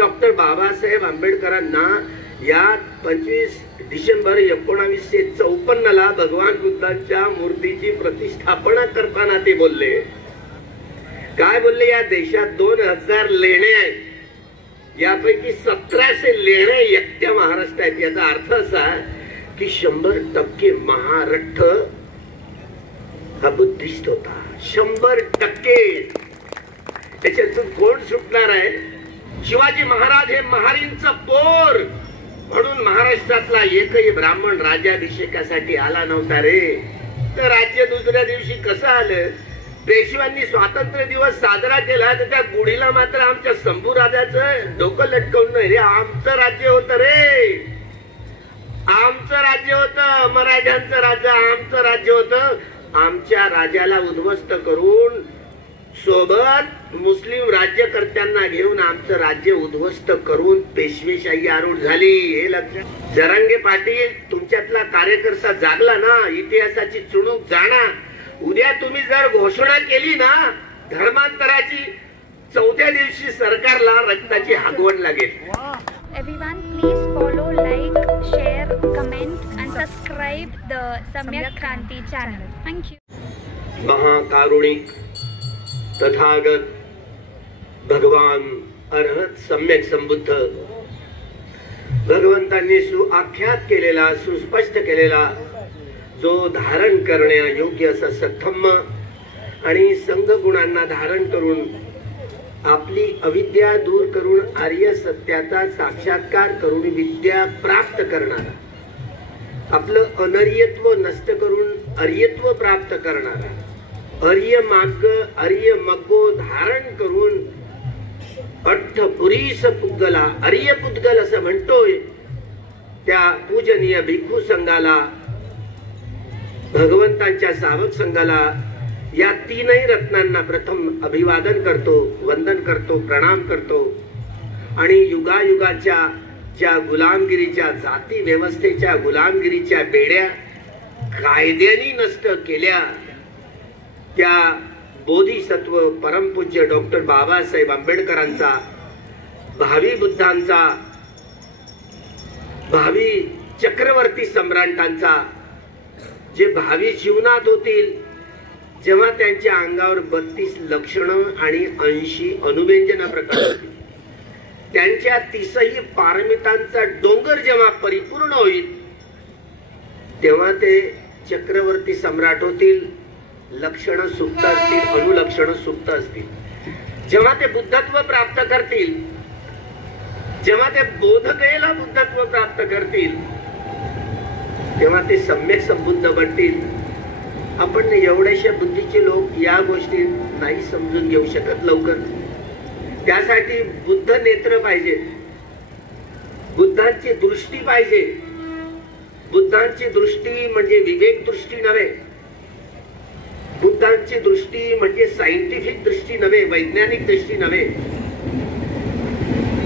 Doctor Babasaheb आंबेडकरांना या 25 डिसेंबर 1954 भगवान बुद्धांच्या मूर्तीची प्रतिष्ठापना करताना ते बोलले, काय बोलले? या देशात 2000 लेणे आहेत, यापैकी 1700 लेणे एकट्या महाराष्ट्र आहेत. याचा अर्थ असा की 100% महाराष्ट्र हा बुद्धिस्ट होता. 100%. त्याच्यातून कोण सुटणार आहे? शिवाजी महाराज हे महारींचा पोर म्हणून महाराष्ट्रातला एकही ब्राह्मण राज्याभिषेकासाठी आला नव्हता रे. तर राज्य दुसऱ्या दिवशी कसं आलं? पेशव्यांनी स्वातंत्र्य दिवस साजरा केला तर त्या गुढीला मात्र आमच्या शंभू राजाचं डोकं लटकवून नाही रे. आमचं राज्य होतं रे, आमचं राज्य होतं, मराठ्यांचं राज्य आमचं राज्य होतं. आमच्या राजाला उद्ध्वस्त करून सोबत मुस्लिम राज्यकर्त्यांना घेऊन आमचं राज्य उद्ध्वस्त करून पेशवेशाही आरूढ झाली. हे लक्षात. जरांगे पाटील तुमच्यातला कार्यकर्ता जागला ना, इतिहासाची चुणूक जाणा. उद्या तुम्ही जर घोषणा केली ना धर्मांतराची, 4थ्या दिवशी सरकारला रक्ताची हागवण लागेल. Everyone, please follow, like, share, comment and subscribe the Samyak Kranti channel. Thank you. महाकारुणिक Tathagata भगवान अरहत सम्यक संबुद्ध भगवंतांनी सुआख्यात केलेला, सुस्पष्ट केलेला, जो धारण करण्यायोग्य असा सद्धम्म आणि संघ गुणांना धारण करून आपली अविद्या दूर करून आर्य सत्याचा साक्षात्कार करून विद्या प्राप्त करणारा, आपलं अनर्यत्व नष्ट करून अर्यत्व प्राप्त करणारा, अर्य मार्ग अर्य मग्गो धारण करून अठ्ठपुरीस पुद्गला, अर्य पुद्गल असं म्हणतोय त्या पूजनीय भिक्खू संघाला, भगवंतांच्या सावक संघाला, या तीनही रत्नांना प्रथम अभिवादन करतो, वंदन करतो, प्रणाम करतो. आणि युगायुगाच्या ज्या गुलामगिरीच्या, जाती व्यवस्थेच्या गुलामगिरीच्या बेड्या कायद्याने नष्ट केल्या, त्या बोधिसत्व परमपूज्य डॉक्टर बाबासाहेब आंबेडकरांचा, भावी बुद्धांचा, भावी चक्रवर्ती सम्राटांचा, जे भावी जीवनात होतील, जेव्हा त्यांच्या अंगावर 32 लक्षणं आणि 80 अनुव्यंजन प्रकार होतील, त्यांच्या 30ही पारमितांचा डोंगर जेव्हा परिपूर्ण होईल, तेव्हा ते चक्रवर्ती सम्राट होतील. लक्षणं सुप्त असतील, अनुलक्षणं सुप्त असतील. जेव्हा ते बुद्धत्व प्राप्त करतील, जेव्हा ते बोधगयेला बुद्धत्व प्राप्त करतील, तेव्हा ते सम्यक संबुद्ध बनतील. आपण एवढ्याशा बुद्धीचे लोक या गोष्टी नाही समजून घेऊ शकत लवकर. त्यासाठी बुद्ध नेत्र पाहिजे, बुद्धांची दृष्टी पाहिजे. बुद्धांची दृष्टी म्हणजे विवेक दृष्टी नव्हे, बुद्धांची दृष्टी म्हणजे सायंटिफिक दृष्टी नव्हे, वैज्ञानिक दृष्टी नव्हे.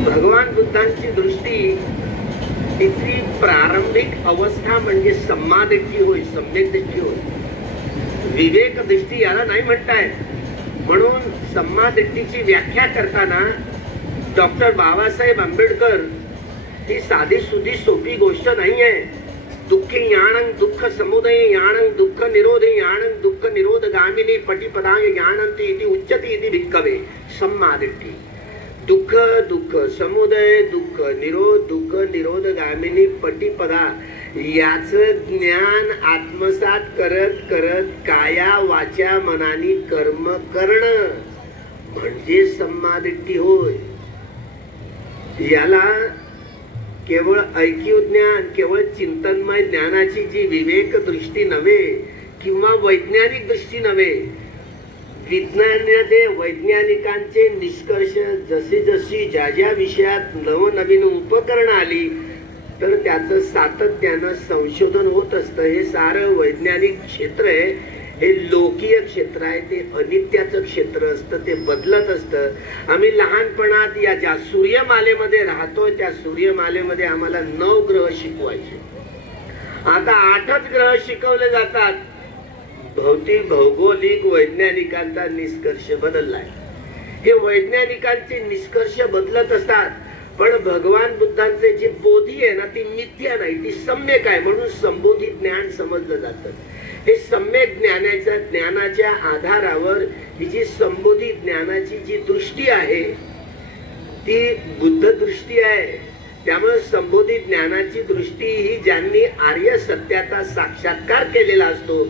भगवान बुद्धांची दृष्टी तिची प्रारंभिक अवस्था म्हणजे सम्मादृष्टी होय, सम्यक दृष्टी होय. विवेक दृष्टी याला नाही म्हणताय. म्हणून सम्मादृष्टीची व्याख्या करताना डॉक्टर बाबासाहेब आंबेडकर ही साधी सुधी सोपी गोष्ट नाहीये. दुःखी याणं दुःख समुदय याणं दुःख निरोध याणं दुःख निरोध गामिनी पटिपदाय याणंती इति उच्यते इति भिक्खवे सम्मादृष्टी. दुःख दुःख समुदय दुःख निरोध गामिनी पटिपदा याचं ज्ञान आत्मसात करत करत काया वाचा मनानी कर्म करणं म्हणजे सम्मादृष्टी होय. याला केवळ ऐकीव ज्ञान, केवळ चिंतनमय ज्ञानाची जी विवेक दृष्टी नव्हे किंवा वैज्ञानिक दृष्टी नव्हे, विज्ञानामध्ये वैज्ञानिकांचे निष्कर्ष जसे जशी ज्या ज्या विषयात नवनवीन उपकरण आली तर त्याचं सातत्यानं संशोधन होत असतं. हे सारं वैज्ञानिक क्षेत्र आहे, हे लोकीय क्षेत्र आहे, ते अनित्याचं क्षेत्र असतं, ते बदलत असतं. आम्ही लहानपणात या ज्या सूर्यमालेमध्ये राहतोय त्या सूर्यमालेमध्ये आम्हाला 9 ग्रह शिकवायचे. आता 8च ग्रह शिकवले जातात. भौतिक भौगोलिक वैज्ञानिकांचा निष्कर्ष बदललाय. हे वैज्ञानिकांचे निष्कर्ष बदलत असतात. पण भगवान बुद्धांचे जी बोधी आहे ना ती मिथ्या नाही, ती सम्यक आहे, म्हणून संबोधी ज्ञान समजलं जातं. हे सम्यक ज्ञानाच्या आधारावर ही जी संबोधी ज्ञानाची जी दृष्टी आहे ती बुद्ध दृष्टी आहे. त्यामुळे संबोधी ज्ञानाची दृष्टी ही ज्यांनी आर्य सत्याचा साक्षात्कार केलेला असतो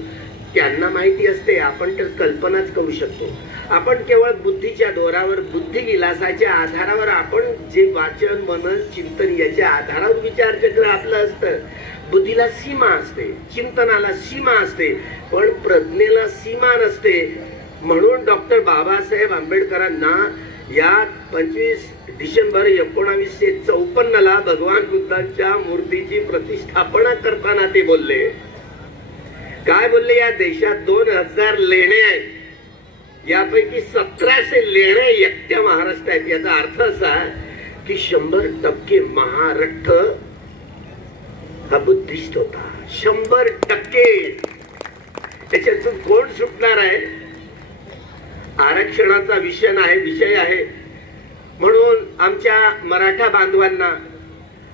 त्यांना माहिती असते. आपण तर कल्पनाच करू शकतो. आपण केवळ बुद्धीच्या दोरावर, बुद्धी विलासाच्या आधारावर आपण जे वाचन, मनन, चिंतन याच्या आधारावर विचारचक्र आपलं असतं. बुद्धीला सीमा असते, चिंतनाला सीमा असते, पण प्रज्ञेला सीमा नसते. म्हणून डॉक्टर बाबासाहेब आंबेडकरांना या 25 डिसेंबर 1954 भगवान बुद्धांच्या मूर्तीची प्रतिष्ठापना करताना ते बोलले. काय बोलले? या देशात 2000 लेणे आहेत, यापैकी 1700 लेणे एकट्या महाराष्ट्रात. याचा अर्थ असा की 100% महाराष्ट्र हा बुद्धिस्ट होता. 100%. त्याच्यातून कोण सुटणार आहे? आरक्षणाचा विषय आहे. म्हणून आमच्या मराठा बांधवांना,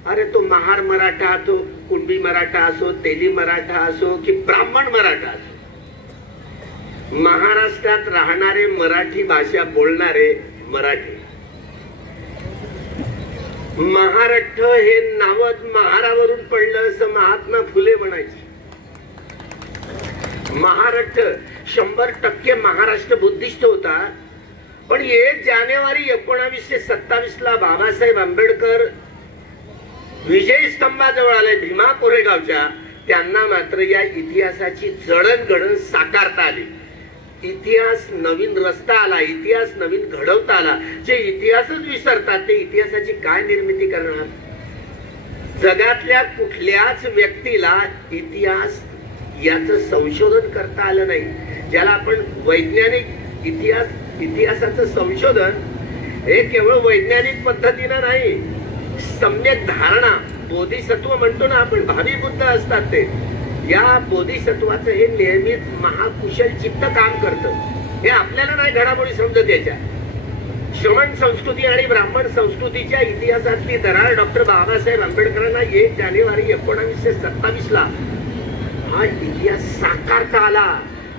अरे तो महार मराठा, तो कुणबी मराठा असो, तेली मराठा असो की ब्राह्मण मराठा असो, महाराष्ट्रात राहणारे मराठी भाषा बोलणारे मराठी, महाराष्ट्र हे नावच महारावरून पडलं असं महात्मा फुले म्हणायचे. महाराष्ट्र 100% महाराष्ट्र बुद्धिस्ट होता. पण 1 जानेवारी 1927 बाबासाहेब आंबेडकर विजय स्तंभाजवळ आले भीमा कोरेगावच्या. त्यांना मात्र या इतिहासाची जडणघडण साकारता आली. इतिहास नवीन रस्ता आला, इतिहास नवीन घडवता आला. जे इतिहासच विसरतात ते इतिहासाची काय निर्मिती करणार? जगातल्या कुठल्याच व्यक्तीला इतिहास याचं संशोधन करता आलं नाही. ज्याला आपण वैज्ञानिक इतिहासाचं संशोधन हे केवळ वैज्ञानिक पद्धतीनं नाही, सम्यक धारणा, बोधिसत्व म्हणतो ना आपण, भावी बुद्ध असतात ते, या बोधिसत्वाचं हे नेहमीच महाकुशल चित्त काम करतं. हे आपल्याला नाही घडामोडी समजत. याच्या श्रमण संस्कृती आणि ब्राह्मण संस्कृतीच्या इतिहासातली दरार डॉक्टर बाबासाहेब आंबेडकरांना 1 जानेवारी 1927 हा इतिहास साकारता आला.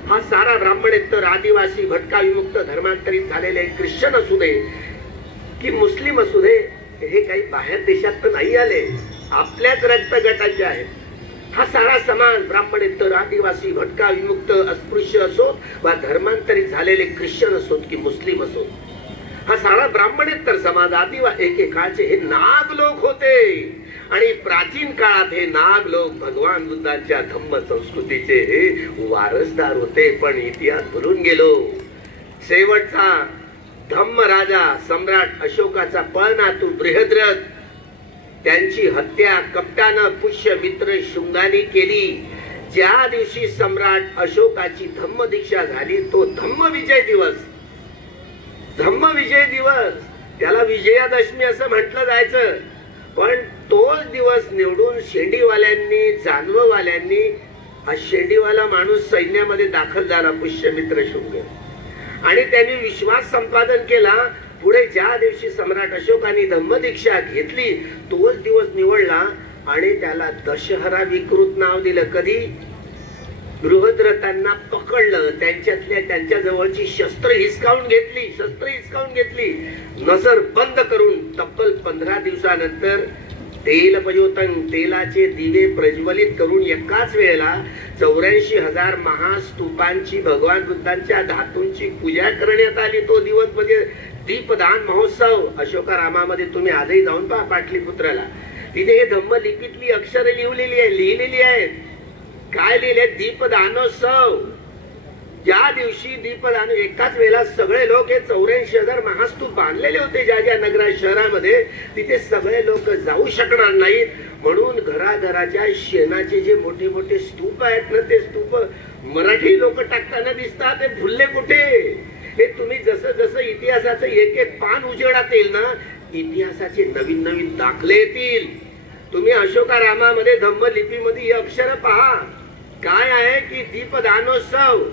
हा सारा ब्राह्मणेतर, आदिवासी, भटका, विमुक्त, धर्मांतरित झालेले ख्रिश्चन असू दे की मुस्लिम असू दे, हे काही बाहेर देशात तर नाही आले, आपल्याच रक्त गटाचे आहेत. हा सारा समाज ब्राह्मणेतर, आदिवासी, भटका, विमुक्त, अस्पृश्य असो वा धर्मांतरित झालेले ख्रिश्चन असोत की मुस्लिम असोत, हा सारा ब्राह्मणेतर समाज, आदिवासी, एकेकाळचे हे नाग लोक होते. आणि प्राचीन काळात हे नाग लोक भगवान बुद्धांच्या धम्म संस्कृतीचे हे वारसदार होते. पण इतिहास भुलून गेलो. शेवटचा धम्म राजा सम्राट अशोकाचा पळनातू बृहद्रथ, त्यांची हत्या कपटानं पुष्यमित्र शुंगाने केली. ज्या दिवशी सम्राट अशोकाची धम्म दीक्षा झाली तो धम्मविजय दिवस. धम्मविजय दिवस, त्याला विजयादशमी असं म्हटलं जायचं. पण तोच दिवस निवडून शेंडीवाल्यांनी, जानववाल्यांनी, हा शेंडीवाला माणूस सैन्यामध्ये दाखल झाला पुष्यमित्र शुंग, आणि त्यांनी विश्वास संपादन केला. पुढे ज्या दिवशी सम्राट अशोकाने धम्मदीक्षा घेतली तोच दिवस निवडला आणि त्याला दशहरा विकृत नाव दिलं. कधी? बृहद्रथांना पकडलं, त्यांच्या जवळची शस्त्र हिसकावून घेतली, नजर बंद करून तब्बल 15 दिवसानंतर तेलाचे दिवे प्रज्वलित करून एकाच वेळेला 84,000 महास्तूपांची भगवान बुद्धांच्या धातूंची पूजा करण्यात आली. तो दिवस म्हणजे दीपदान महोत्सव. अशोकारामामध्ये तुम्ही आजही जाऊन पहा पाटलीपुत्राला, तिथे हे धम्म लिपीतली अक्षरे लिहिलेली आहेत. काय लिहिले? दीपदानोत्सव. ज्या दिवशी दीपदान, एकाच वेळेला सगळे लोक, हे 84,000 महास्तूप बांधलेले होते ज्या ज्या नगरात, शहरामध्ये, तिथे सगळे लोक जाऊ शकणार नाहीत. म्हणून घराघराच्या शेणाचे जे मोठे मोठे स्तूप आहेत ना, ते स्तूप मराठी लोक टाकताना दिसतात. ते भुलले कुठे? हे तुम्ही जसं जसं इतिहासाचं एक एक पान उजेडात येईल ना, इतिहासाचे नवीन नवीन दाखले येतील. तुम्ही अशोकारामामध्ये धम्म लिपीमध्ये ही अक्षर पहा. काय आहे की दीपदानोत्सव.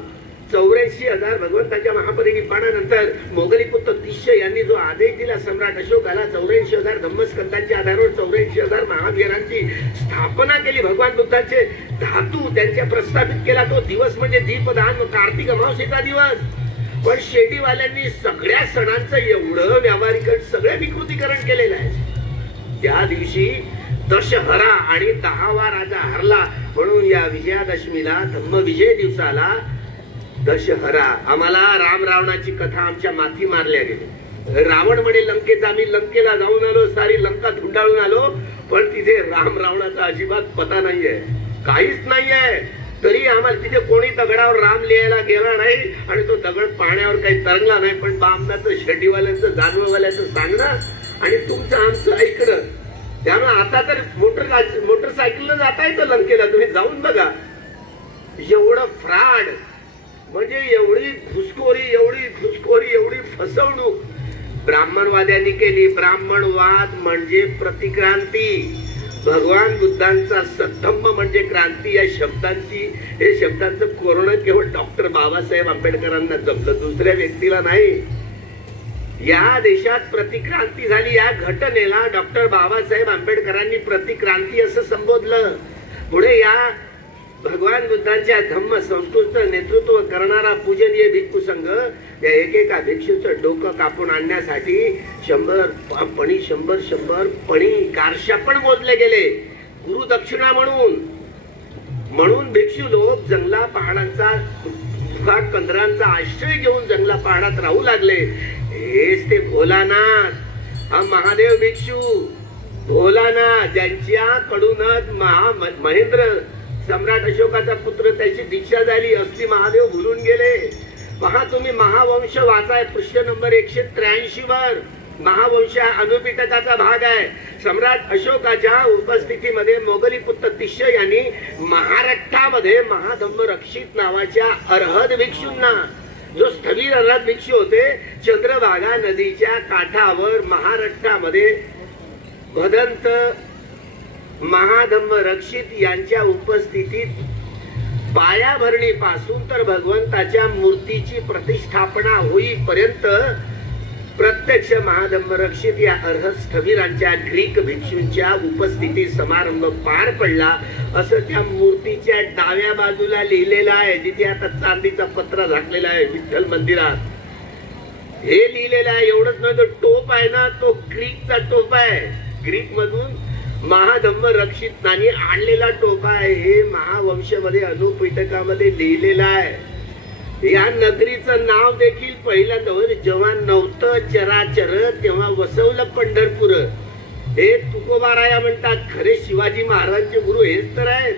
84,000 भगवंताच्या महापरिनिर्वाणानंतर मोगली पुत्र तिष्य यांनी जो आदेश दिला सम्राट अशोकाला, 84,000 धम्मस्कंदांच्या आधारावर 84,000 महावीरांची स्थापना केली. भगवान बुद्धांचे धातू त्यांच्या प्रस्थापित केला. तो दिवस म्हणजे दीपदान कार्तिक अमावस्येचा दिवस. पण शेतीवाल्यांनी सगळ्या सणांचं एवढं व्यावहारिकरण सगळं विकृतीकरण केलेलं आहे. त्या दिवशी दशहरा आणि 10वा राजा हरला म्हणून या विजयादशमीला धम्मविजय दिवसाला दशहरा. आम्हाला राम रावणाची कथा आमच्या माथी मारल्या गेली. रावण म्हणे लंकेचा, आम्ही लंकेला जाऊन आलो, सारी लंका धुंडाळून आलो, पण तिथे राम रावणाचा अजिबात पता नाहीये, काहीच नाहीये. तरी आम्हाला तिथे कोणी दगडावर राम लिहायला गेला नाही आणि तो दगड पाण्यावर काही तरंगला नाही. पण बामणाचं, शेतीवाल्यांचं, जानवरवाल्याचं सांगणं आणि तुमचं आमचं ऐकणं. त्यामुळे आता तर मोटरसायकलनं जाता येतं लंकेला, तुम्ही जाऊन बघा. एवढं फ्रॉड म्हणजे एवढी घुसखोरी, एवढी फसवणूक ब्राह्मणवाद्यांनी केली. ब्राह्मणवाद म्हणजे प्रतिक्रांती. भगवान बुद्धांचा सद्धम्म म्हणजे क्रांती. या शब्दांची, हे शब्दांचं कोरण केवळ डॉक्टर बाबासाहेब आंबेडकरांना जमलं, दुसऱ्या व्यक्तीला नाही. या देशात प्रतिक्रांती झाली. या घटनेला डॉक्टर बाबासाहेब आंबेडकरांनी प्रतिक्रांती असं संबोधलं. पुढे या भगवान बुद्धांच्या धम्म संस्कृतीचं नेतृत्व करणारा पूजनीय भिक्खू संघ या एकेका भिक्षूचं डोकं कापून आणण्यासाठी 100 पणी कारशा पण मोजले गेले गुरुदक्षिणा म्हणून भिक्षू लोक जंगला पहाडांचा, कंदरांचा आश्रय घेऊन जंगला पहाडात राहू लागले. हेच ते भोलानाथ, हा महादेव भिक्षू भोलानाथ, ज्यांच्याकडूनच महेंद्र सम्राट अशोकाचा पुत्र त्याची दीक्षा झाली. असली महादेव भुलून गेले. पहा तुम्ही महावंश वाचाय पृष्ठ नंबर 183 वर महावंश अनुपिटकाचा भाग आहे. सम्राट अशोकाच्या उपस्थितीमध्ये मोगली पुत्र तिष्य यांनी महाराष्ट्रामध्ये महाधम्म रक्षित नावाच्या अर्हत भिक्षूंना, जो स्थवीर अर्हत भिक्षू होते, चंद्रभागा नदीच्या काठावर महाराष्ट्रामध्ये भदंत महाधम्म रक्षित यांच्या उपस्थितीत पायाभरणीपासून तर भगवंताच्या मूर्तीची प्रतिष्ठापना होईपर्यंत प्रत्यक्ष महाधम्म रक्षित या अर्हत स्थवीरांच्या ग्रीक भिक्षूंच्या उपस्थितीत समारंभ पार पडला असं त्या मूर्तीच्या डाव्या बाजूला लिहिलेलं आहे, जिथे आता चांदीचा पत्रा झाकलेला आहे विठ्ठल मंदिरात. हे लिहिलेलं आहे. एवढंच नाही, तो टोप आहे ना, तो ग्रीकचा टोप आहे. ग्रीक मधून महाधम्म रक्षितांनी आणलेला टोप आहे. हे महावंशमध्ये अनुपिटकामध्ये लिहिलेलं आहे. या नगरीचं नाव देखील पहिल्यांदा जेव्हा नव्हतं चराचर तेव्हा वसवलं पंढरपूर. हे तुकोबाराया म्हणतात. खरे शिवाजी महाराजांचे गुरु हेच तर आहेत.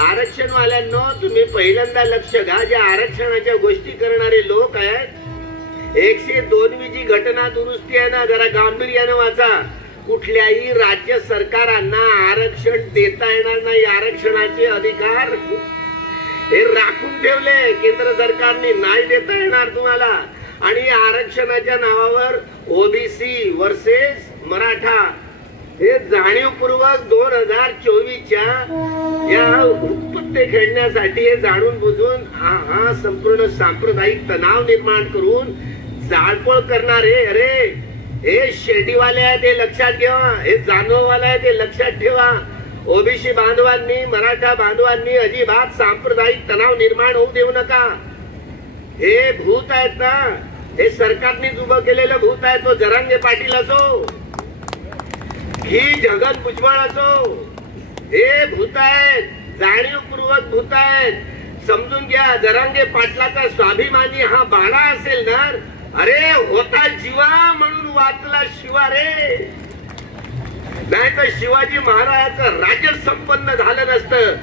आरक्षण वाल्यांनो, तुम्ही पहिल्यांदा लक्ष घ्या. ज्या आरक्षणाच्या गोष्टी करणारे लोक आहेत, 102वी जी घटना दुरुस्ती आहे ना, जरा गांभीर्यानं वाचा. कुठल्याही राज्य सरकारांना आरक्षण देता येणार नाही. आरक्षणाचे अधिकार हे राखून ठेवले. केंद्र सरकारने नाही देता येणार तुम्हाला. आणि आरक्षणाच्या नावावर ओबीसी वर्सेस मराठा हे जाणीवपूर्वक 2024च्या या उत्पत्ती खेळण्यासाठी हे जाणून बुजून हा संपूर्ण सांप्रदायिक तणाव निर्माण करून जाळपोळ करणारे, अरे हे शेतीवाले आहे ते लक्षात ठेवा, हे जानववाले आहे ते लक्षात ठेवा. ओबीसी बांधवांनी, मराठा बांधवांनी अजिबात सांप्रदायिक तणाव निर्माण होऊ देऊ नका. हे भूत आहेत ना, हे सरकारनेच उभं केलेलं भूत आहे. तो जरांगे पाटील असो, ही जगन भुजबळ असो, हे भूत आहेत, जाणीवपूर्वक भूत आहेत. समजून घ्या. जरांगे पाटलाचा स्वाभिमानी हा बाळा असेल ना, अरे होता जीवा म्हणून वाचला शिवा रे, नाही तर शिवाजी महाराजांचं राज्य संपन्न झालं नसतं.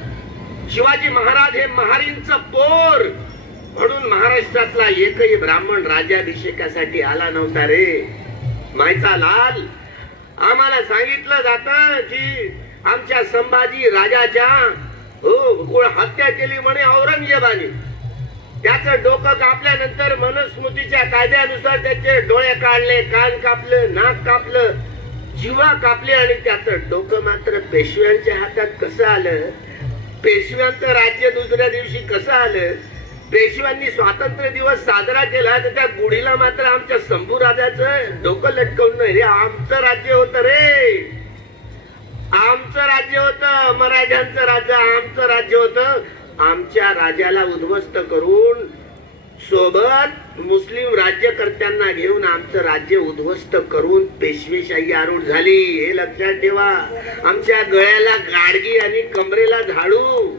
शिवाजी महाराज हे महारींचं पोर म्हणून महाराष्ट्रातला एकही ब्राह्मण राज्याभिषेकासाठी आला नव्हता रे. मायचा लाल, आम्हाला सांगितलं जातं की आमच्या संभाजी राजाच्या हत्या केली म्हणे औरंगजेबाने. त्याचं डोकं कापल्यानंतर मनुस्मृतीच्या कायद्यानुसार त्याचे डोळे काढले, कान कापलं, नाक कापलं, जीवा कापले आणि त्याचं डोकं मात्र पेशव्यांच्या हातात कसं आलं? पेशव्यांचं राज्य दुसऱ्या दिवशी कसं आलं? पेशव्यांनी स्वातंत्र्य दिवस साजरा केला तर त्या गुढीला मात्र आमच्या शंभू राजाचं डोकं लटकवून नाही. आमचं राज्य होतं रे, आमचं राज्य होतं, मराठ्यांचं राज्य आमचं राज्य होतं. आमच्या राजाला उद्ध्वस्त करून सोबत मुस्लिम राज्यकर्त्यांना घेऊन आमचं राज्य उद्ध्वस्त करून पेशवेशाही आरूढ झाली. हे लक्षात ठेवा. आमच्या गळ्याला गाडगी आणि कमरेला झाडू,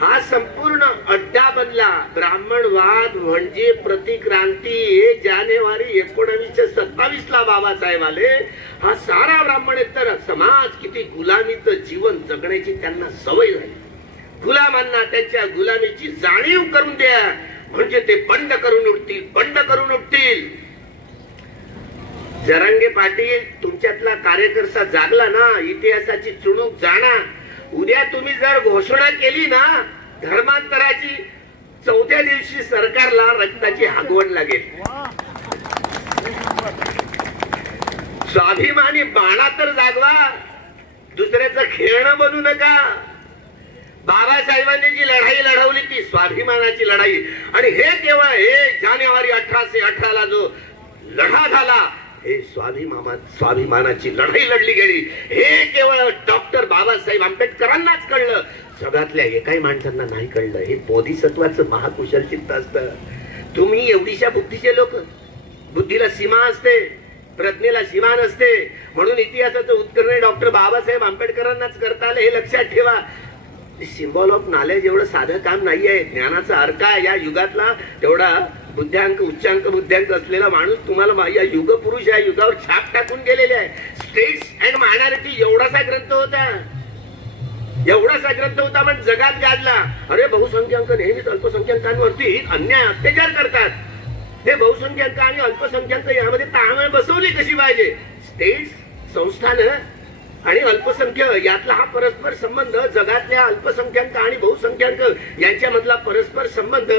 हा संपूर्ण अड्डा बनला. ब्राह्मणवाद म्हणजे प्रतिक्रांती. हे जानेवारी 1927 ला बाबासाहेब आले. हा सारा ब्राह्मणेतर समाज किती गुलामीचं जीवन जगण्याची त्यांना सवय झाली. गुलामांना त्यांच्या गुलामीची जाणीव करून द्या, म्हणजे ते बंड करून उठतील, बंड करून उठतील. जरांगे पाटील, तुमच्यातला कार्यकर्ता जागला ना, इतिहासाची चुणूक जाणा. उद्या तुम्ही जर घोषणा केली ना धर्मांतराची, चौथ्या दिवशी सरकारला रक्ताची हागवण लागेल. स्वाभिमानी बाणा तर जागवा, दुसऱ्याचं खेळणं बनू नका. बाबासाहेबांनी जी लढाई लढवली ती स्वाभिमानाची लढाई. आणि हे केवळ हे जानेवारी 1818 ला जो लढा झाला, हे स्वाभिमानाची लढाई लढली गेली. हे केवळ डॉक्टर बाबासाहेब आंबेडकरांनाच कळलं, जगातल्या एकाही माणसांना नाही कळलं. हे बोधिसत्वाचं महाकुशल चित्त असतं. तुम्ही एवढीशा बुद्धीचे लोक, बुद्धीला सीमा असते, प्रज्ञेला सीमा नसते. म्हणून इतिहासाचं उत्कर्ण डॉक्टर बाबासाहेब आंबेडकरांनाच करता आलं. हे लक्षात ठेवा. सिम्बॉल ऑफ नॉलेज एवढं साधं काम नाहीये. ज्ञानाचा अर्थ आहे या युगातला तेवढा बुद्ध्यांक, उच्चांक बुद्ध्यांक असलेला माणूस तुम्हाला या युग पुरुष या युगावर छाप टाकून गेलेले आहे. स्टेट्स अँड मायनॉरिटी एवढासा ग्रंथ होता, एवढासा ग्रंथ होता, पण जगात गाजला. अरे बहुसंख्याक नेहमीच अल्पसंख्याकांवरती अन्याय अत्याचार करतात. हे बहुसंख्याक आणि अल्पसंख्याक यामध्ये ताळमेळ बसवली कशी पाहिजे. स्टेट्स, संस्थान आणि अल्पसंख्याक यातला हा परस्पर संबंध, जगातल्या अल्पसंख्याक आणि बहुसंख्याक यांच्यामधला परस्पर संबंध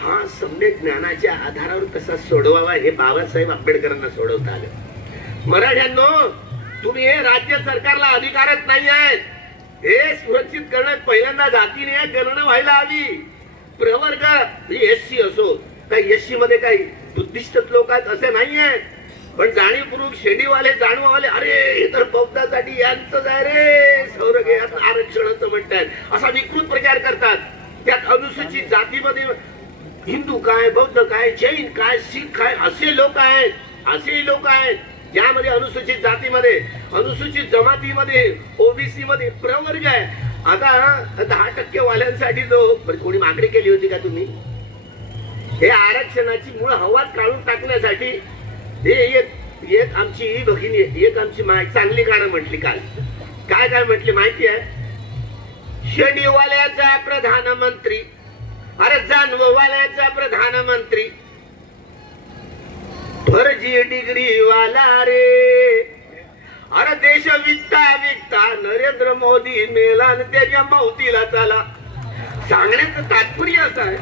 हा सम्यक ज्ञानाच्या आधारावर कसा सोडवावा हे बाबासाहेब आंबेडकरांना सोडवता आलं. मराठ्यांनो, तुम्ही हे राज्य सरकारला अधिकारच नाही आहेत. हे सुरक्षित करणं पहिल्यांदा जातीने गणना व्हायला हवी. प्रवर्ग एससी असो, काही एससी मध्ये काही बुद्धिस्ट लोक आहेत असे नाहीये, पण जाणीवपूर्वक शेंडीवाले जाणवाले, अरे हे तर बौद्धासाठी यांचंच आहे रे, सौरग आरक्षणाचं म्हणतात, असा विकृत प्रचार करतात. त्यात अनुसूचित जातीमध्ये हिंदू काय, बौद्ध काय, जैन काय, शीख काय असे लोक आहेत, असे लोक आहेत ज्यामध्ये अनुसूचित जातीमध्ये, अनुसूचित जमातीमध्ये, ओबीसी मध्ये प्रवर्ग आहे. आता 10% वाल्यांसाठी जो कोणी मागणी केली होती का तुम्ही, हे आरक्षणाची मूळ हवाच काढून टाकण्यासाठी एक आमची भगिनी, एक आमची चांगली गाणं म्हटली काल. काय काय म्हटली माहिती आहे? शेंडीवाल्याचा प्रधानमंत्री, अरे जानववाल्याचा प्रधानमंत्री, फर्जी डिग्री वाला रे. अरे देश विकता विकता नरेंद्र मोदी मेला आणि त्याच्या मावतीला चला. सांगण्याचं तात्पर्य असं आहे,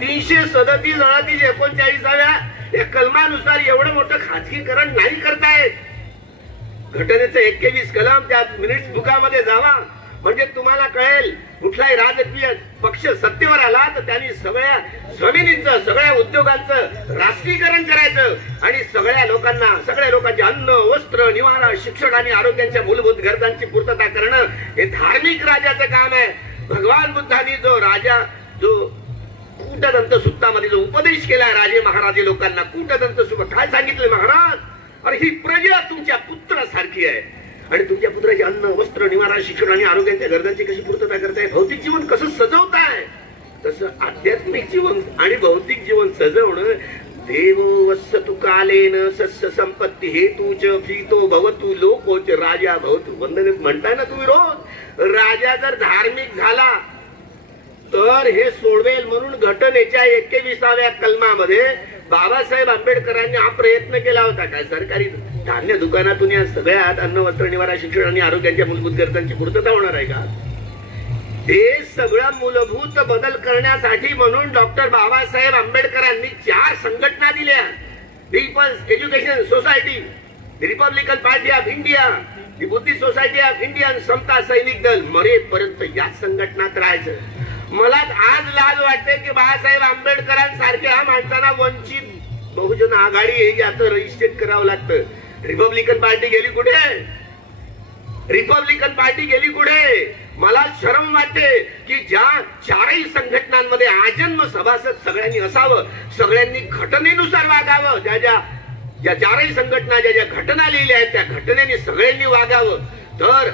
337 अडतीस 39व्या या कलमानुसार एवढं मोठं खाजगीकरण नाही करतायत. घटनेचं 21 कलम त्या मिनिट्स बुकामध्ये जावा, म्हणजे तुम्हाला कळेल. कुठलाही राजकीय पक्ष सत्तेवर आला तर त्यांनी सगळ्या जमिनींचं, सगळ्या उद्योगांचं राष्ट्रीयकरण करायचं आणि सगळ्या लोकांचे अन्न, वस्त्र, निवारा, शिक्षण आणि आरोग्याच्या मूलभूत गरजांची पूर्तता करणं हे धार्मिक राजाचं काम आहे. भगवान बुद्धांनी जो कूटदंत सूक्तामध्ये जो उपदेश केलाय राजे महाराजे लोकांना, कूटदंत सूक्त काय सांगितलं महाराज? अरे ही प्रजा तुमच्या पुत्रासारखी आहे आणि तुमच्या पुत्राचे अन्न, वस्त्र, निवारा, शिक्षण आणि आरोग्याच्या गरजांची कशी पूर्तता करताय, भौतिक जीवन कसं सजवताय, तसं आध्यात्मिक जीवन आणि भौतिक जीवन सजवणं. देवो वसतु कालेन सस्य संपत्ती हेतूच प्रीतो भवतु लोकोच राजा भवतु. वंदनेत म्हणताय ना तुम्ही रोज, राजा जर धार्मिक झाला तर हे सोडवेल म्हणून घटनेच्या 21व्या कलमामध्ये बाबासाहेब आंबेडकरांनी हा प्रयत्न केला होता. काय सरकारी धान्य दुकानातून या सगळ्यात अन्न, वस्त्र, निवारा, शिक्षण आणि आरोग्याच्या मूलभूत गरजांची पूर्तता होणार आहे का? हे सगळं मूलभूत बदल करण्यासाठी म्हणून डॉक्टर बाबासाहेब आंबेडकरांनी 4 संघटना दिल्या. People's education society, republican party of India, Buddhist society of India, Samata Sainik दल. मरेपर्यंत या संघटनात राहायचं. मला आज लाज वाटते की बाळासाहेब आंबेडकरांसारख्या माणसांना वंचित बहुजन आघाडी याचं रजिस्ट्रेट करावं लागतं. रिपब्लिकन पार्टी गेली कुठे? रिपब्लिकन पार्टी गेली कुठे? मला शरम वाटते की ज्या चारही संघटनांमध्ये आजन्म सभासद सगळ्यांनी असावं, सगळ्यांनी घटनेनुसार वागावं, ज्या चारही संघटना ज्या घटना लिहिल्या आहेत त्या घटनेने सगळ्यांनी वागावं, तर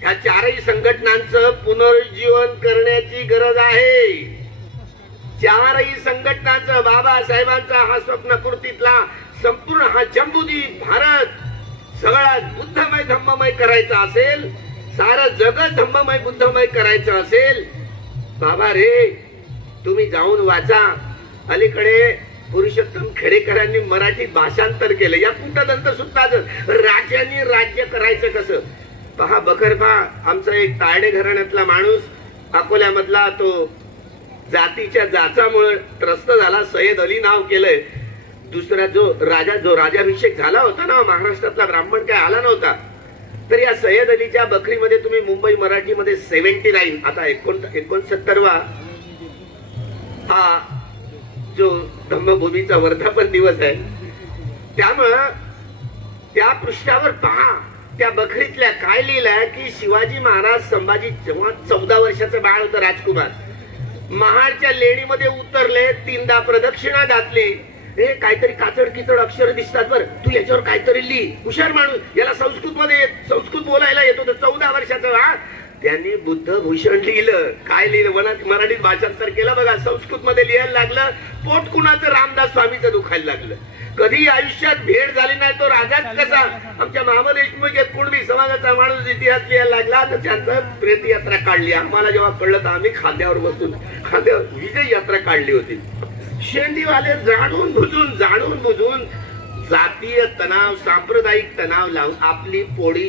ह्या चारही संघटनांचं पुनरुज्जीवन करण्याची गरज आहे. चारही संघटनांचं, बाबासाहेबांचा हा स्वप्नपूर्तीतला संपूर्ण हा जम्बूद्वीप भारत सगळा बुद्धमय धम्ममय करायचा असेल, सारं जगत धम्ममय बुद्धमय करायचं असेल, बाबा रे तुम्ही जाऊन वाचा. अलीकडे पुरुषोत्तम खेडेकरांनी मराठीत भाषांतर केलं या कुटदंत सूत्राचं, राजांनी राज्य करायचं कसं. पहा बखरपा आमचा एक तायडे घराण्यातला माणूस, अकोल्यामधला, तो जातीच्या जाचामुळे त्रस्त झाला. सय्यद अली नाव केलंय. दुसरा जो राजाभिषेक झाला होता ना, महाराष्ट्रातला ब्राह्मण काय आला नव्हता, तर या सय्यद अलीच्या बकरीमध्ये तुम्ही मुंबई मराठीमध्ये 79 आता 69वा हा जो धम्मभूमीचा वर्धापन दिवस आहे, त्यामुळं त्या पृष्ठावर पहा त्या बखरीतल्या काय लिहिलंय की शिवाजी महाराज संभाजी जेव्हा 14 वर्षाचं बाळ होतं राजकुमार, महाडच्या लेणीमध्ये उतरले, 3दा प्रदक्षिणा घातली. हे काहीतरी काचड किचड अक्षर दिसतात, बरं तू याच्यावर काहीतरी लिही, हुशार माणूस, याला संस्कृत बोलायला येतो. 14 वर्षाचं बाळ, त्यांनी बुद्ध भूषण लिहिलं. काय लिहिलं? मराठीत भाषांतर केलं बघा. संस्कृत मध्ये लिहायला लागलं, पोट कुणाचं? रामदास स्वामीचं दुखायला लागलं. कधी आयुष्यात भेट झाली नाही तो राजाच कसा? आमच्या मामा देशमुख एक कुणबी समाजाचा माणूस इतिहास लिहायला लागला, तर त्यांचं प्रेत यात्रा काढली. आम्हाला जेव्हा कळलं तर आम्ही खांद्यावर बसून विजय यात्रा काढली होती. शेंडीवाले जाणून बुजून जातीय तणाव, सांप्रदायिक तणाव लावून आपली पोळी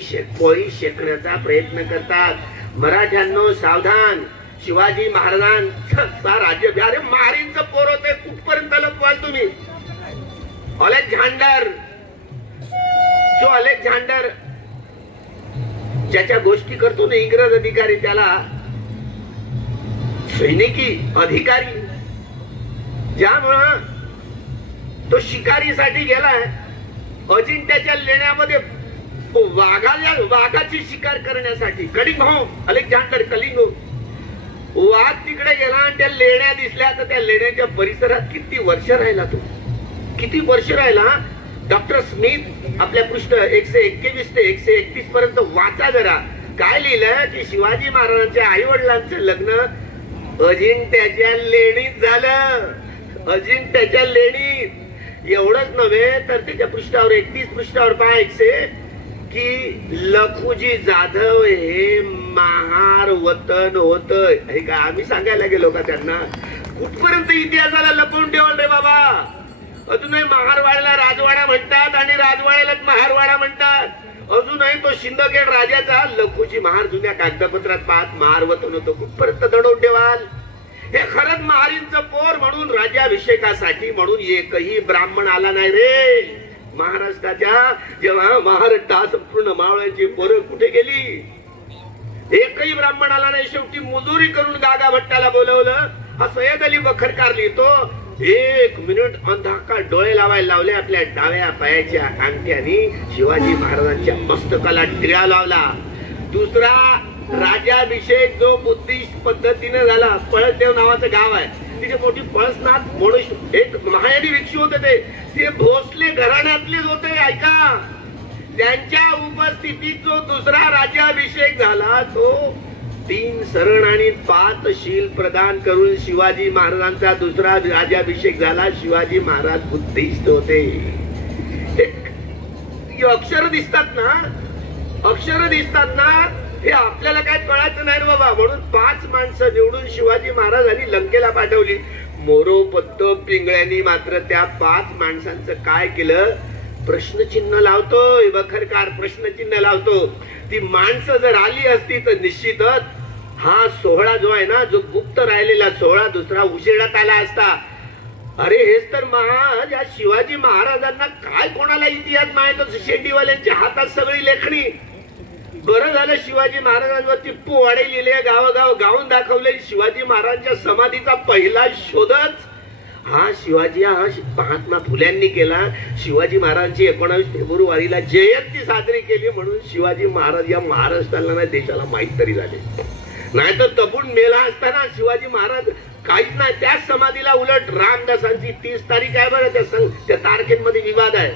शेकण्याचा प्रयत्न करतात. मराठ्यांनो सावधान. शिवाजी महाराजांचा राज्य, अरे मारींचं पोर होते, कुठपर्यंत लपवाल तुम्ही? अलेक्झांडर ज्याच्या गोष्टी करतो ना इंग्रज अधिकारी, त्याला सैनिकी अधिकारी, ज्यामुळं तो शिकारीसाठी गेलाय. अजिंठ्याच्या लेण्यामध्ये वाघाची शिकार करण्यासाठी कलिंग अलेक्झांडर कलिंग वाघ तिकडे गेला आणि त्या लेण्या दिसल्या. तर त्या लेण्याच्या परिसरात किती वर्ष राहिला तो? किती वर्ष राहिला? डॉक्टर स्मिथ आपल्या पृष्ठ 121 ते 131 पर्यंत वाचा जरा. काय लिहिलं की शिवाजी महाराजांच्या आई वडिलांचं लग्न अजिंठ्याच्या लेणीत झालं. अजिंठ्याच्या लेणीत. एवढंच नव्हे तर त्याच्या पृष्ठावर 31 पृष्ठावर पाहायचे की लखुजी जाधव हे महार वतन होत. हे का आम्ही सांगायला गेलो का त्यांना? कुठपर्यंत इतिहासाला लपवून ठेवल रे बाबा? अजूनही महारवाड्याला राजवाडा म्हणतात आणि राजवाड्यालाच महारवाडा म्हणतात. अजूनही तो शिंदखेड राजाचा लखुजी महार जुन्या कागदपत्रात पाहत महार वतन होतो. कुठपर्यंत दडवून ठेवाल? हे खरंच महारींचं पोर म्हणून राज्याभिषेकासाठी म्हणून एकही ब्राह्मण आला नाही रे महाराष्ट्राच्या. जेव्हा महाराष्ट्रात संपूर्ण मावळ्यांची पोरं कुठे गेली? एकही ब्राह्मण आला नाही. शेवटी मजुरी करून गागा भट्टाला बोलवलं. हा सय्यद अली बखरकार लिहितो, 1 मिनिट अंधाकार डोळे लावायला लावले आपल्या डाव्या पायाच्या अंगठ्याने. शिवाजी महाराजांच्या मस्तकाला टिळा लावला. दुसरा राज्याभिषेक जो बुद्धिस्ट पद्धतीने झाला, पळसदेव नावाचं गाव आहे, तिथे मोठी पळसनाथ म्हणून एक महायानी भिक्षू होते. ते भोसले घराण्यातलेच होते. ऐका, त्यांच्या उपस्थितीत जो दुसरा राज्याभिषेक झाला तो 3 शरण आणि 5 शील प्रदान करून शिवाजी महाराजांचा दुसरा राज्याभिषेक झाला. शिवाजी महाराज बुद्धिस्ट होते. अक्षर दिसतात ना, हे आपल्याला काय कळायचं नाही बाबा. म्हणून 5 माणसं निवडून शिवाजी महाराजांनी लंकेला पाठवली. मोरोपंत पिंगळ्यांनी मात्र त्या 5 माणसांचं काय केलं? प्रश्नचिन्ह लावतोय बखरकार, प्रश्नचिन्ह लावतो. ती माणसं जर आली असती तर निश्चितच हा सोहळा जो आहे ना, जो गुप्त राहिलेला सोहळा दुसरा उशिरात आला असता. अरे हेच तर या शिवाजी महाराजांना काय कोणाला इतिहास माहित? शेंडीवाल्यांच्या हातात सगळी लेखणी. बरं झालं शिवाजी महाराजांवरती पोवाडे लिहिले, गावोगाव गाऊन दाखवले. शिवाजी महाराजांच्या समाधीचा पहिला शोधच हा शिवाजी हा महात्मा फुल्यांनी केला. शिवाजी महाराजांची 19 फेब्रुवारीला जयंती साजरी केली म्हणून शिवाजी महाराज या महाराष्ट्राला नाही देशाला माहीत तरी झाले. नाहीतर तपून मेला असताना शिवाजी महाराज काहीच नाही. त्याच समाधीला उलट रामदासांची 30 तारीख आहे बरं, त्या तारखेमध्ये विवाद आहे.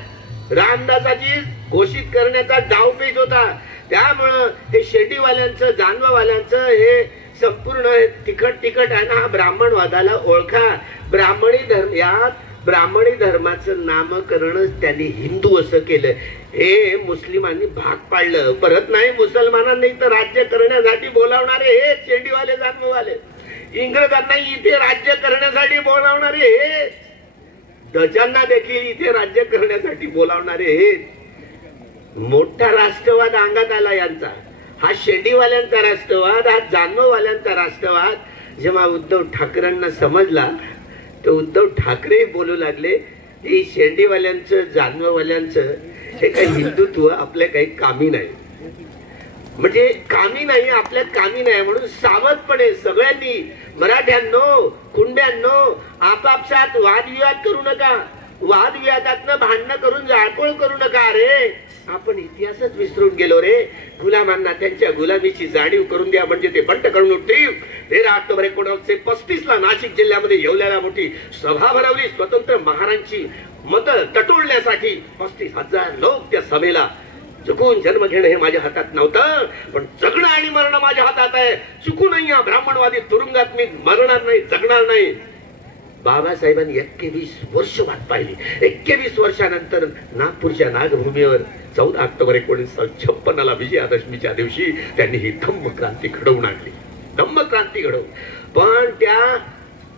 रामदासाची घोषित करण्याचा डावपेच होता. त्यामुळं हे शेंडीवाल्यांचं जानवावाल्यांचं हे संपूर्ण तिखट आहे ना. हा ब्राह्मणवादाला ओळखा. ब्राह्मणी धर्माचं नामकरणच त्यांनी हिंदू असं केलं. हे मुस्लिमांनी भाग पाडलं. परत नाही मुसलमानांनी तर राज्य करण्यासाठी बोलावणारे हे शेंडीवाले जानवावाले, इंग्रजांना इथे राज्य करण्यासाठी बोलावणारे हे, डचांना देखील इथे राज्य करण्यासाठी बोलावणारे हे. मोठा राष्ट्रवाद अंगात आला यांचा. हा शेंडीवाल्यांचा राष्ट्रवाद, हा जानववाल्यांचा राष्ट्रवाद जेव्हा उद्धव ठाकरेंना समजला तर उद्धव ठाकरे बोलू लागले की शेंडीवाल्यांचं जानववाल्यांचं हे काही हिंदुत्व आपल्या काही कामी नाही, म्हणजे कामी नाही, आपल्यात कामी नाही. म्हणून सावधपणे सगळ्यांनी मराठ्यांनो, कुंड्यांनो आपापसात वादविवाद करू नका. वादविवादातनं भांडणं करून जाळपोळ करू नका. अरे आपण इतिहासच विसरून गेलो रे. गुलामांना त्यांच्या गुलामीची जाणीव करून द्या म्हणजे ते बंड करून उठतील. 13 ऑक्टोबर 1935 ला नाशिक जिल्ह्यामध्ये येवल्याला मोठी सभा भरवली. स्वतंत्र महाराजांची मतं टटोळण्यासाठी 35,000 लोक त्या सभेला. चुकून जन्म घेणं हे माझ्या हातात नव्हतं, पण जगणं आणि मरणं माझ्या हातात आहे. चुकूनही या ब्राह्मणवादी तुरुंगात मी मरणार नाही, जगणार नाही. बाबासाहेबांनी 21 वर्ष वाट पाहिली. 21 वर्षानंतर नागपूरच्या नागभूमीवर 14 ऑक्टोबर 1956 ला विजयादशमीच्या दिवशी त्यांनी ही धम्म क्रांती घडवून आणली. धम्म क्रांती घडवून. पण त्या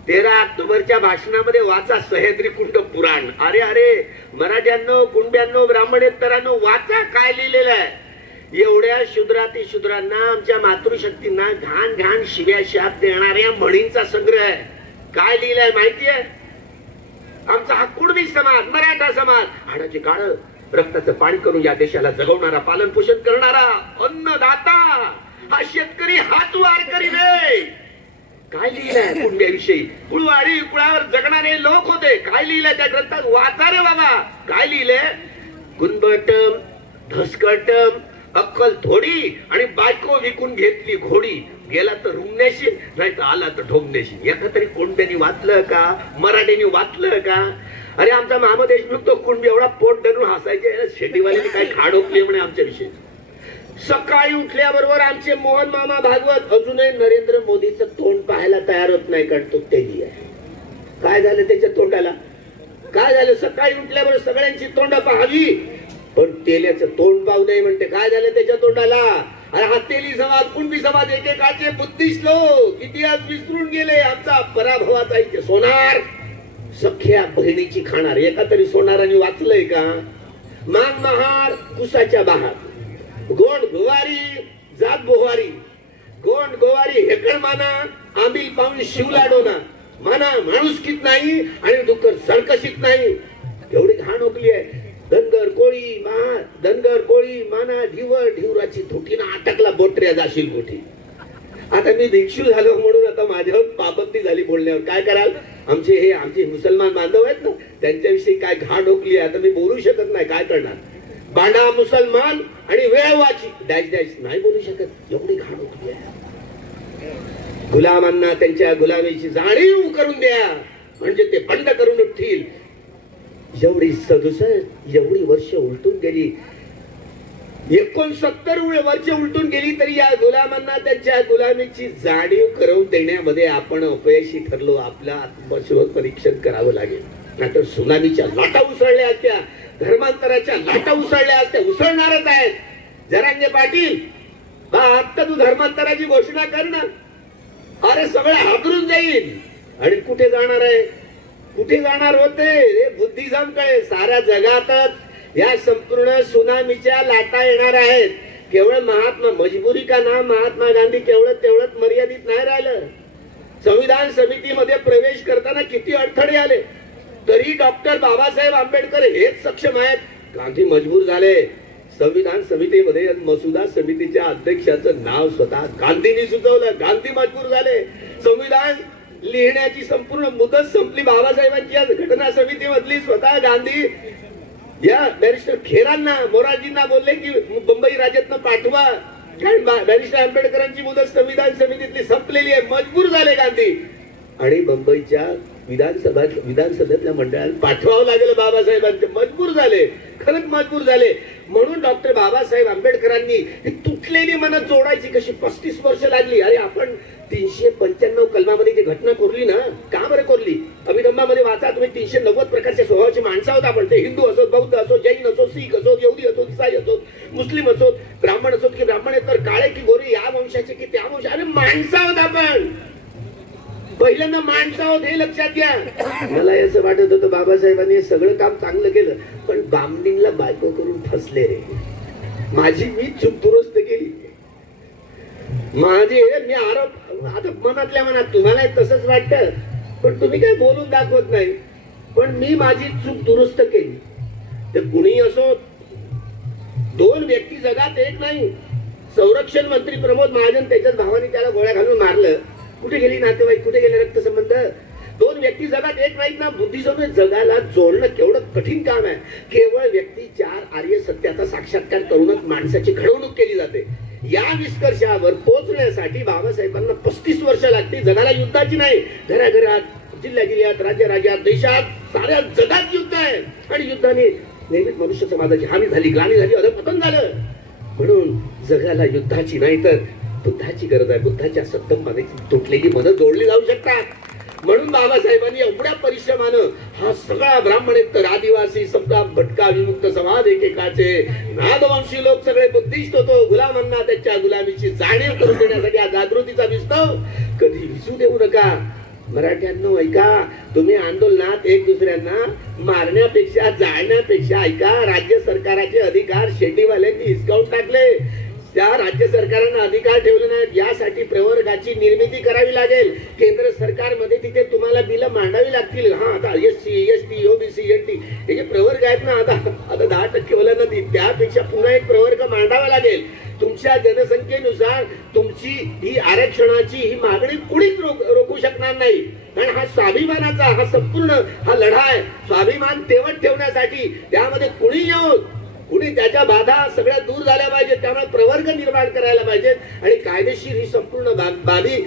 13 ऑक्टोबरच्या भाषणामध्ये वाचा सह्याद्री कुंड पुराण. अरे अरे मराठ्यांनो, कुंड्यांनो, ब्राह्मणेतरांनो वाचा काय लिहिलेलं आहे. एवढ्या शूद्राती शूद्रांना, आमच्या मातृशक्तींना घाण घाण शिव्या शाप देणाऱ्या म्हणींचा संग्रह आहे. काय लिहिलंय माहितीये. आमचा हा कुणबी समाज, मराठा समाज, हाडाचे काळ रक्ताचं पाणी करून या देशाला जगवणारा, पालन पोषण करणारा अन्नदाता हा शेतकरी हातवार करीने. काय लिहिलंय कुणब्याविषयी. कुळवाडी कुळावर जगणारे लोक होते. काय लिहिलंय त्या ग्रंथात वाचा रे बाबा. काय लिहिलंय. कुणबटम, धसकटम, अक्कल थोडी आणि बायको विकून घेतली घोडी. गेला तर रुमण्याशी, नाही तर आला तर ढोमण्याशी. एका तरी कोणत्यानी वाचलं का, मराठ्यांनी वाचलं का. अरे आमचा मामा देशमुख तो कुणबी एवढा पोट धरून हसायचे. शेतीवाल्यांनी काही खाडोकले म्हणे आमच्याविषयी. सकाळी उठल्याबरोबर आमचे मोहन मामा भागवत अजूनही नरेंद्र मोदीचं तोंड पाहायला तयार होत नाही, कारण तो तेली आहे. काय झालं त्याच्या तोंडाला. काय झालं. सकाळी उठल्याबरोबर सगळ्यांची तोंड पाहावी, पण तेल्याचं तोंड पाहू नये म्हणते. काय झालं त्याच्या तोंडाला. अरे हा तेली समाज, कुणबी समाज एकेकाचे बुद्धिस्ट लोक इतिहास विसरून गेले. आमचा पराभवाचा इथे सोनार, सख्या बहिणीची खाणार. एका तरी सोनाराने वाचलंय का. मान महार कुसाच्या बहार, गोंड गोवारी जात बोवारी, गोंड गोवारी हेकड माना, आंबील पाहून शिवलाडोना. माना माणुसकीत नाही आणि डुक्कर सरकशीत नाही. एवढी घाण ओकली आहे. धनगर कोळी मा, धनगर कोळी माना ढिवर, ढिवराची थुटीना अटकला बोटऱ्या जाशील मोठी. आता मी भिक्षू झालो म्हणून आता माझ्यावर पाबंदी झाली बोलण्यावर. काय कराल. आमचे मुसलमान बांधव आहेत ना, त्यांच्याविषयी काय घाण ओकली आहे. आता मी बोलू शकत नाही. काय करणार. बांडा मुसलमान आणि वेळवाची डॅश डॅश नाही बोलू शकत. एवढी घाण ओकली आहे. गुलामांना त्यांच्या गुलामीची जाणीव करून द्या म्हणजे ते बंड करून उठतील. एवढी 67 एवढी वर्ष उलटून गेली. 69 वर्ष उलटून गेली तरी या गुलामांना त्यांच्या गुलामीची जाणीव करून देण्यामध्ये आपण अपयशी ठरलो. आपलं आत्मशोध परीक्षण करावं लागेल. नाहीतर सुनामीच्या लाटा उसळल्या असत्या, धर्मांतराच्या लाटा उसळल्या असत्या, उसळणारच आहेत. जरांगे पाटील आता तू धर्मांतराची घोषणा कर ना. अरे सगळं हादरून जाईल. आणि कुठे जाणार आहे. कुठे जाणार होते. बुद्धिझम काय साऱ्या जगातच या संपूर्ण सुनामीच्या लाटा येणार आहेत. केवळ महात्मा मजबुरी का ना. महात्मा गांधी केवळ तेवढंच मर्यादित नाही राहिलं. संविधान समितीमध्ये प्रवेश करताना किती अडथळे आले तरी डॉक्टर बाबासाहेब आंबेडकर हेच सक्षम आहेत. गांधी मजबूर झाले. संविधान समितीमध्ये मसुदा समितीच्या अध्यक्षाचं नाव स्वतः गांधींनी सुचवलं. गांधी मजबूर झाले. संविधान लिहिण्याची संपूर्ण मुदत संपली बाबासाहेबांची. आज घटना समितीमधली स्वतः गांधी या बॅरिस्टर खेरांना मोरारजींना बोलले की मुंबई राज्यातनं पाठवा, कारण बॅरिस्टर आंबेडकरांची मुदत संविधान समितीतली संपलेली आहे. मजबूर झाले गांधी आणि मुंबईच्या विधानसभेतल्या मंडळाला पाठवावं लागलं बाबासाहेबांचे. मजबूर झाले, खरंच मजबूर झाले. म्हणून डॉक्टर बाबासाहेब आंबेडकरांनी तुटलेली मनं जोडायची कशी 35 वर्ष लागली. अरे आपण 395 कलमामध्ये जी घटना कोरली ना, का बरं कोरली? अभिधम्मामध्ये वाचा तुम्ही. 390 प्रकारच्या स्वभावाची माणसं आहोत आपण. ते हिंदू असोत, बौद्ध असो, जैन असो, शीख असो, यहुदी असो, इसाई असो, मुस्लिम असो, ब्राह्मण असोत की ब्राह्मण आहेत तर काळे की गोरे, या वंशाचे की त्या वंश. अरे माणसं आहोत आपण. पहिल्यांदा माणसं आहोत हे लक्षात घ्या. मला असं वाटत होतं बाबासाहेबांनी सगळं काम चांगलं केलं, पण बामणींना बायको करून फसले रे. माझी मी चूक दुरुस्त केली. मी आरोप आता मनातल्या मनात तुम्हाला तसंच वाटतं, पण तुम्ही काय बोलून दाखवत नाही. पण मी माझी चूक दुरुस्त केली. ते कुणी असो, 2 व्यक्ती जगात एक नाही. संरक्षण मंत्री प्रमोद महाजन त्याच्याच भावाने त्याला गोळ्या घालून मारलं. कुठे गेली नातेवाईक, कुठे गेले रक्तसंबंध? 2 व्यक्ती जगात एक नाहीत ना. बुद्धिझम जगाला जोडणं केवढं कठीण काम आहे. केवळ व्यक्ती 4 आर्य सत्याचा साक्षात्कार करूनच माणसाची घडवणूक केली जाते. या निष्कर्षावर पोहोचण्यासाठी बाबासाहेबांना 35 वर्ष लागली. जगाला युद्धाची नाही, घराघरात, जिल्ह्यात, राज्यात, देशात, साऱ्या जगात युद्ध आहे. आणि युद्धाने नेहमीच मनुष्य समाजाची हानी झाली, ग्लानी झाली, अधःपतन झालं. म्हणून जगाला युद्धाची नाही तर बुद्धाची गरज आहे. बुद्धाच्या सत्तममध्ये तुटलेली मनं जोडली जाऊ शकतात. म्हणून बाबासाहेबांनी एवढ्या परिश्रमानं हा सगळा ब्राह्मणेतर, आदिवासी, समजा भटका, विमुक्त समाज एकेकाचे, नादवंशी लोक सगळे बुद्धिस्ट होतो. गुलामांना त्याच्या गुलामीची जाणीव करून देण्यासाठी हा जागृतीचा विस्तव कधी विसरू देऊ नका. मराठ्यांनो ऐका, तुम्ही आंदोलनात एक दुसऱ्यांना मारण्यापेक्षा, जाळण्यापेक्षा ऐका, राज्य सरकाराचे अधिकार शेतीवाल्यांनी हिसकावून टाकले. त्या राज्य सरकारांना अधिकार ठेवले नाहीत. यासाठी प्रवर्गाची निर्मिती करावी लागेल. केंद्र सरकारमध्ये तिथे तुम्हाला बिलं मांडावी लागतील. हा आता SC, ST, OBC, NT हे जे प्रवर्ग आहेत ना, आता 10% वाल्यांना त्यापेक्षा पुन्हा एक प्रवर्ग मांडावा लागेल. तुमच्या जनसंख्येनुसार तुमची ही आरक्षणाची ही मागणी कुणीच रोखू शकणार नाही. कारण हा स्वाभिमानाचा हा संपूर्ण हा लढा आहे. स्वाभिमान तेवत ठेवण्यासाठी त्यामध्ये कुणी येऊन कुणी त्याच्या बाधा सगळ्या दूर झाल्या पाहिजेत. त्यामुळे प्रवर्ग निर्माण करायला पाहिजेत आणि कायदेशीर ही संपूर्ण बाबी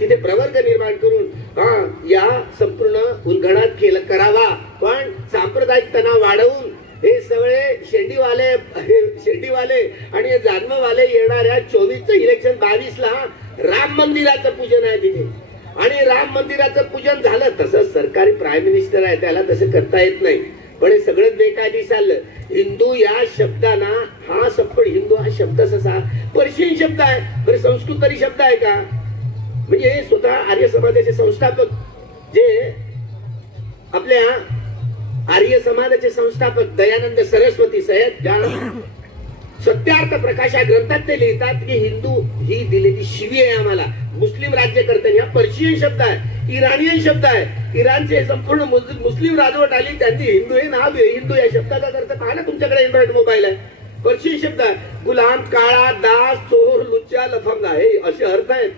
तिथे प्रवर्ग निर्माण करून या संपूर्ण उल्लंघनात करावा. पण सांप्रदायिक तणाव वाढवून हे सगळे शेंडीवाले आणि जान्मवाले येणाऱ्या 24चं इलेक्शन 22ला राम मंदिराचं पूजन आहे तिथे. आणि राम मंदिराचं पूजन झालं, तसं सरकारी प्राईम मिनिस्टर आहे, त्याला तसं करता येत नाही. पण हे सगळं बेकायदेशीर चाललं. हिंदू या शब्दाना हा सप्पड हिंदू हा शब्द कसा पर्शियन शब्द आहे. बरं संस्कृत तरी शब्द आहे का? म्हणजे स्वतः आर्य समाजाचे संस्थापक जे आपल्या आर्य समाजाचे संस्थापक दयानंद सरस्वती साहेब सत्यार्थ प्रकाश या ग्रंथात ते लिहितात की हिंदू ही दिलेली शिवी आहे आम्हाला. मुस्लिम राज्यकर्त्यांनी हा पर्शियन शब्द आहे, इराणियन शब्द आहे. इराणचे संपूर्ण मुस्लिम राजवट आली, त्यांनी हिंदू हे नाव दिले. हिंदू या शब्दाचा अर्थ पाहा ना, तुमच्याकडे अँड्रॉइड मोबाईल आहे. पर्शियन शब्द आहे. गुलाम, काळा, दास, चोर, लुच्चा, लफंगा हे असे अर्थ आहेत.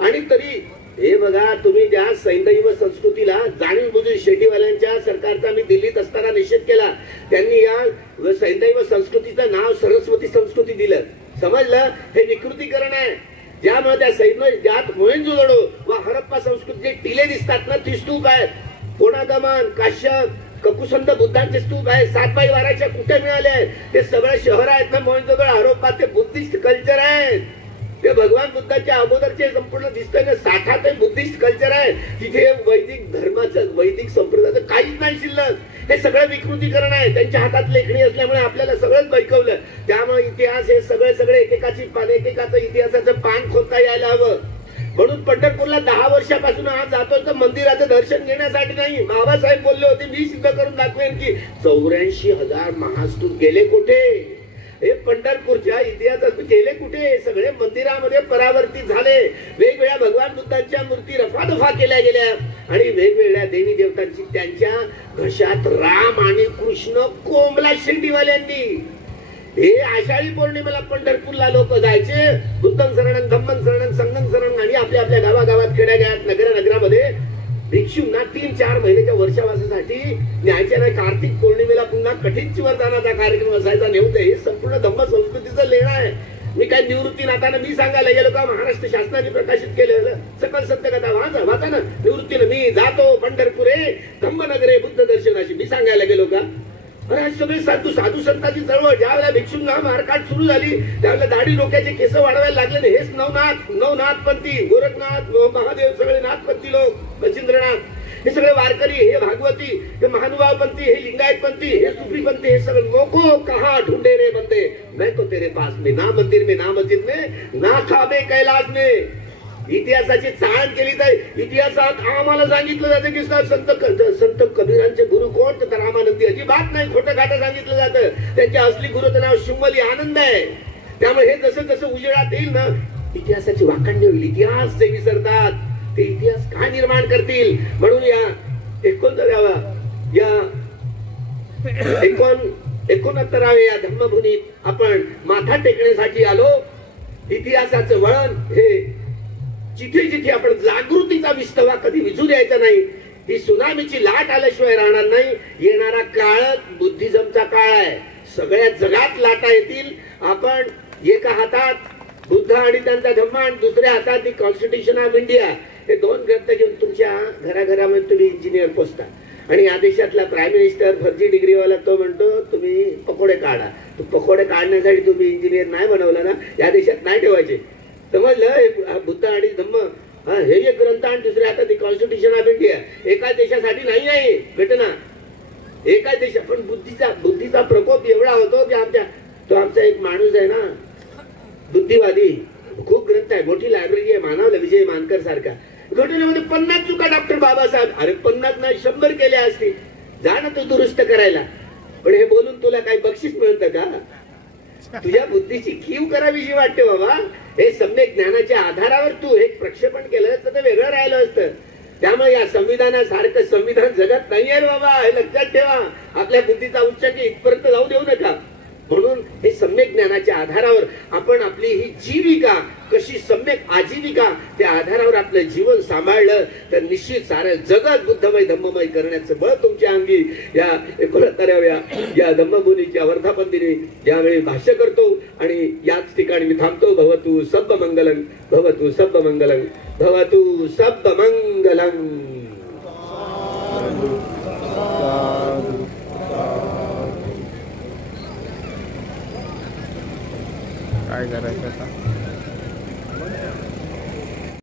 आणि तरी हे बघा, तुम्ही त्या सैंदैव संस्कृतीला जाणीव बुजून शेतीवाल्यांच्या सरकारचा मी दिल्लीत असताना निषेध केला. त्यांनी या सैंदैव संस्कृतीचं नाव सरस्वती संस्कृती दिलं. समजलं? हे विकृतीकरण आहे. ज्यामुळे त्या ज्यात मोहेंजोदडो व हरप्पा संस्कृतीचे टिले दिसतात ना, ती स्तूप आहेत. कोणागमन, काश्यप, ककुसंत बुद्धांचे स्तूप आहेत. 7x12च्या कुठे मिळाले आहेत? ते सगळे शहर आहेत ना मोहेंजोदडो, हरप्पा, ते बुद्धिस्ट कल्चर आहेत. ते भगवान बुद्धाच्या अगोदरचे संपूर्ण दिसतंय ना, 60 ते बुद्धिस्ट कल्चर आहे. तिथे वैदिक धर्माचं, वैदिक संप्रदायाचं काहीच नाही शिल्लक. हे सगळं विकृतीकरण आहे. त्यांच्या हातात लेखणी असल्यामुळे आपल्याला सगळंच बैकवलं. त्यामुळे इतिहास हे सगळे एकेकाची पान, एकेकाचं इतिहासाचं पान खोदता यायला हवं. म्हणून पंढरपूरला 10 वर्षापासून आज जातोय तर मंदिराचं दर्शन घेण्यासाठी नाही. बाबासाहेब बोलले होते, मी सिद्ध करून दाखवेन की 84,000 महास्तूप गेले कुठे? हे पंढरपूरच्या इतिहासात गेले कुठे? सगळे मंदिरामध्ये परावर्तित झाले. वेगवेगळ्या भगवान बुद्धांच्या मूर्ती रफादफा केल्या गेल्या आणि वेगवेगळ्या देवी देवतांची त्यांच्या घशात राम आणि कृष्ण कोंबला शेंडीवाल्यांनी. हे आषाढी पौर्णिमेला पंढरपूरला लोक जायचे, बुद्धं शरणं धम्मं शरणं संघं शरणं, आणि आपल्या आपल्या गावागावात खेड्यागावात नगरामध्ये भिक्षूंना 3-4 महिन्याच्या वर्षावासासाठी न्यायच्या नाही. कार्तिक पौर्णिमेला पुन्हा कठीण वरदानाचा कार्यक्रम असायचा नेवते. हे संपूर्ण धम्म संस्कृतीचं लेणं आहे. मी काय निवृत्ती नाताना मी सांगायला गेलो का? महाराष्ट्र शासनाने प्रकाशित केलेलं सकल सत्य कथा वाचा ना. निवृत्तीनं मी जातो पंढरपुरे धम्मनगरे बुद्ध दर्शनाशी, मी सांगायला गेलो का? अरे सगळे साधू संतांची चळवळ ज्यावेळेला भिक्षूंना मारकाट सुरू झाली त्यावेळेला दाढी डोक्याचे केस वाढवायला लागले. हेच नवनाथपंथी, गोरखनाथ, महादेव, सगळे नाथपंथी लोक, मच्छिंद्रनाथ, हे सगळे वारकरी, हे भागवती, हे महानुभावपंथी, हे लिंगायतपंथी, हे सुफीपंथी, हे सगळे मोको कहा ढूंढे रे बंदे, मैं तो तेरे पास में, ना मंदिर में, ना मस्जिद में, ना खाबे कैलाश में. इतिहासाची चाळण केली तर इतिहासात आम्हाला सांगितलं जातं की संत कबीरांचे गुरु कोण? तर रामानंदी. अजिबात नाही, खोटं खाटं सांगितलं जातं. त्यांच्या असली गुरुचं नाव शिवली आनंद आहे. त्यामुळे हे जसं जसं उजेडात येईल ना, इतिहासाची वाखाणणी होईल. इतिहास जे विसरतात ते इतिहास काय निर्माण करतील? म्हणून या 69व्या या धम्मभूमीत आपण माथा टेकण्यासाठी आलो. इतिहासाचं वळण हे जिथे जिथे आपण जागृतीचा विस्तवा कधी विझू द्यायचा नाही. ही सुनामीची लाट आल्याशिवाय राहणार नाही. येणारा काळ बुद्धिझमचा काळ आहे. सगळ्या जगात लाटा येतील. आपण एका हातात बुद्ध आणि त्यांचा धम्म आणि दुसऱ्या हातात दी कॉन्स्टिट्यूशन ऑफ इंडिया, हे 2 ग्रंथ घेऊन तुमच्या घराघरामध्ये तुम्ही इंजिनियर पोचता. आणि या देशातला प्राईम मिनिस्टर फर्जी डिग्रीवाला तो म्हणतो तुम्ही पकोडे काढा. तो पकोडे काढण्यासाठी तुम्ही इंजिनियर नाही बनवला ना, या देशात नाही ठेवायचे. समजलं? बुद्ध आणि धम्म हे एक ग्रंथ आणि दुसऱ्या हातात कॉन्स्टिट्यूशन ऑफ इंडिया. एका देशासाठी नाही आहे घटना, एका देशा. पण बुद्धीचा प्रकोप एवढा होतो की आमचा एक माणूस आहे ना बुद्धिवादी, खूप ग्रंथ आहे, मोठी लायब्ररी आहे, मानवला विजय मानकर सारखा. घटनेमध्ये 50 चुका डॉक्टर बाबासाहेब. अरे 50 नाही 100 केल्या असतील. जा ना तू दुरुस्त करायला. पण हे बोलून तुला काही बक्षीस मिळतं का? तुझ्या बुद्धीची कीव करावीशी वाटते बाबा. हे सम्यक ज्ञानाच्या आधारावर तू एक प्रक्षेपण केलं तर ते वेगळं राहिलं असतं. त्यामुळे या संविधानासारखं संविधान जगात नाही आहे बाबा, हे लक्षात ठेवा. आपल्या बुद्धीचा उच्चांक इथपर्यंत जाऊ देऊ नका. म्हणून हे सम्यक ज्ञानाच्या आधारावर आपण आपली ही जीविका कशी सम्यक आजीविका त्या आधारावर आपलं जीवन सांभाळलं तर निश्चित सारं जगत बुद्धमय धम्ममय करण्याचं बळ तुमच्या अंगी या 69व्या या धम्मभूमीच्या वर्धापन दिनी यावेळी भाष्य करतो. आणि याच ठिकाणी मी थांबतो. भवतु सब्ब मंगलम, भवतु सब्ब मंगलम, भवतु सब्ब मंगलम. काय करायचं आता?